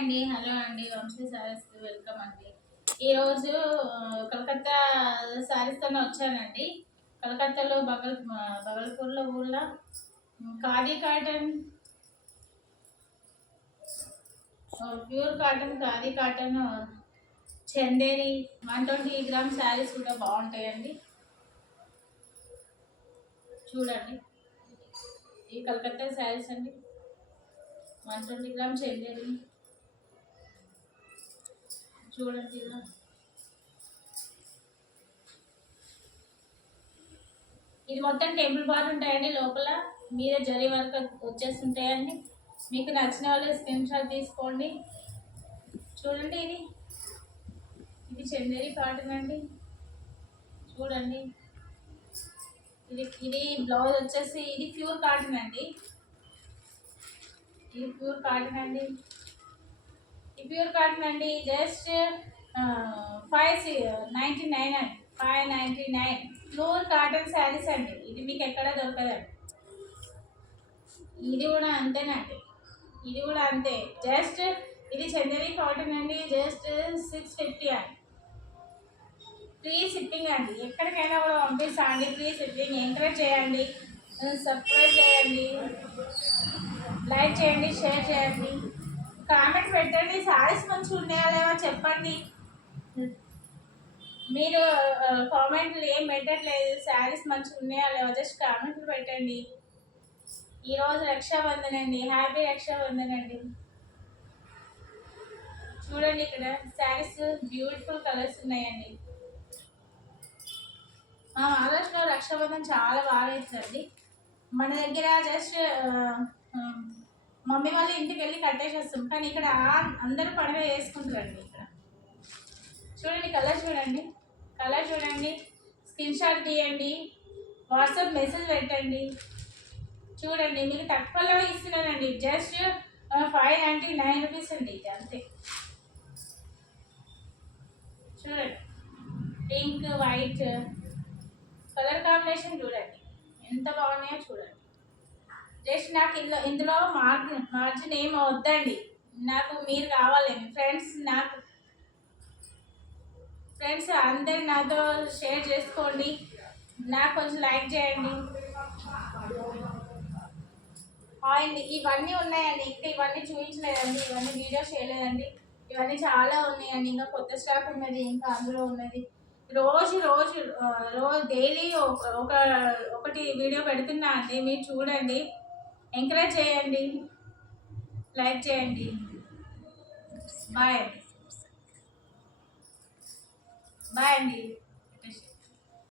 అండి. హలో అండి. వంశీ శారీస్‌కి వెల్కమ్ అండి. ఈరోజు కలకత్తా శారీస్‌తోనే వచ్చానండి. కలకత్తాలో బగల్పూర్‌లో ఊర్లో khadi cotton, pure cotton, khadi cotton, Chanderi 120 gram saris కూడా బాగుంటాయండి. చూడండి, ఈ కలకత్తా శారీస్ అండి. 120 గ్రామ్ చందేరి చూడండి. ఇది మొత్తం టేబుల్ బార్ ఉంటాయండి. లోపల మీరే జరీ వర్క్ వచ్చేస్తుంటాయండి. మీకు నచ్చిన వాళ్ళు స్క్రీన్ షాట్ తీసుకోండి. చూడండి, ఇది చందేరి కాటన్ అండి. చూడండి, ఇది బ్లౌజ్ వచ్చేసి ఇది ప్యూర్ కాటన్ అండి. ఇది ప్యూర్ కాటన్ అండి. ఈ ప్యూర్ కాటన్ అండి. జస్ట్ 599 అండి. 599 ప్యూర్ కాటన్ శారీస్ అండి. ఇది మీకు ఎక్కడ దొరకదండి. ఇది కూడా అంతేనండి. ఇది కూడా అంతే. జస్ట్ ఇది చందేరి కాటన్ అండి. జస్ట్ 650 అండి. ఫ్రీ షిప్పింగ్ అండి. ఎక్కడికైనా కూడా పంపిస్తా అండి. Free shipping. ఎంకరేజ్ చేయండి, సబ్స్క్రైబ్ చేయండి, లైక్ చేయండి, షేర్ చేయండి, కామెంట్ పెట్టండి. శారీస్ మంచిగా ఉన్నాయా లేవో చెప్పండి. మీరు కామెంట్లు ఏం పెట్టట్లేదు. శారీస్ మంచిగా ఉన్నాయా లేవో జస్ట్ కామెంట్లు పెట్టండి. ఈరోజు రక్షాబంధన్ అండి. హ్యాపీ రక్షాబంధన్ అండి. చూడండి, ఇక్కడ శారీస్ బ్యూటిఫుల్ కలర్స్ ఉన్నాయండి. మా మహారాష్ట్రలో రక్షాబంధన్ చాలా బాగా అవుతుందండి. మన దగ్గర జస్ట్ మమ్మీ వాళ్ళ ఇంటికి వెళ్ళి కట్టేసేస్తాం, కానీ ఇక్కడ అందరూ పండుగ వేసుకుంటారండి. ఇక్కడ చూడండి, కలర్ చూడండి, స్క్రీన్ షాట్ తీయండి, వాట్సాప్ మెసేజ్ పెట్టండి. చూడండి, మీకు తక్కువలో ఇస్తున్నానండి. జస్ట్ 599 రూపీస్ అండి. ఇది అంతే. చూడండి, పింక్ వైట్ కలర్ కాంబినేషన్ చూడండి ఎంత బాగున్నాయో చూడండి. జస్ట్ నాకు ఇందులో మార్జిన్ ఏమి వద్దండి. నాకు మీరు కావాలండి. ఫ్రెండ్స్ అందరు నాతో షేర్ చేసుకోండి. నాకు కొంచెం లైక్ చేయండి. అండి, ఇవన్నీ ఉన్నాయండి. ఇంకా ఇవన్నీ చూపించలేదండి. ఇవన్నీ వీడియో చేయలేదండి. ఇవన్నీ చాలా ఉన్నాయండి. ఇంకా కొత్త స్టాక్ ఉన్నది. ఇంకా అందులో ఉన్నది. రోజు డైలీ ఒకటి వీడియో పెడుతున్నా అండి. మీరు చూడండి, ఎంకరేజ్ చేయండి, లైక్ చేయండి. బాయ్ అండి.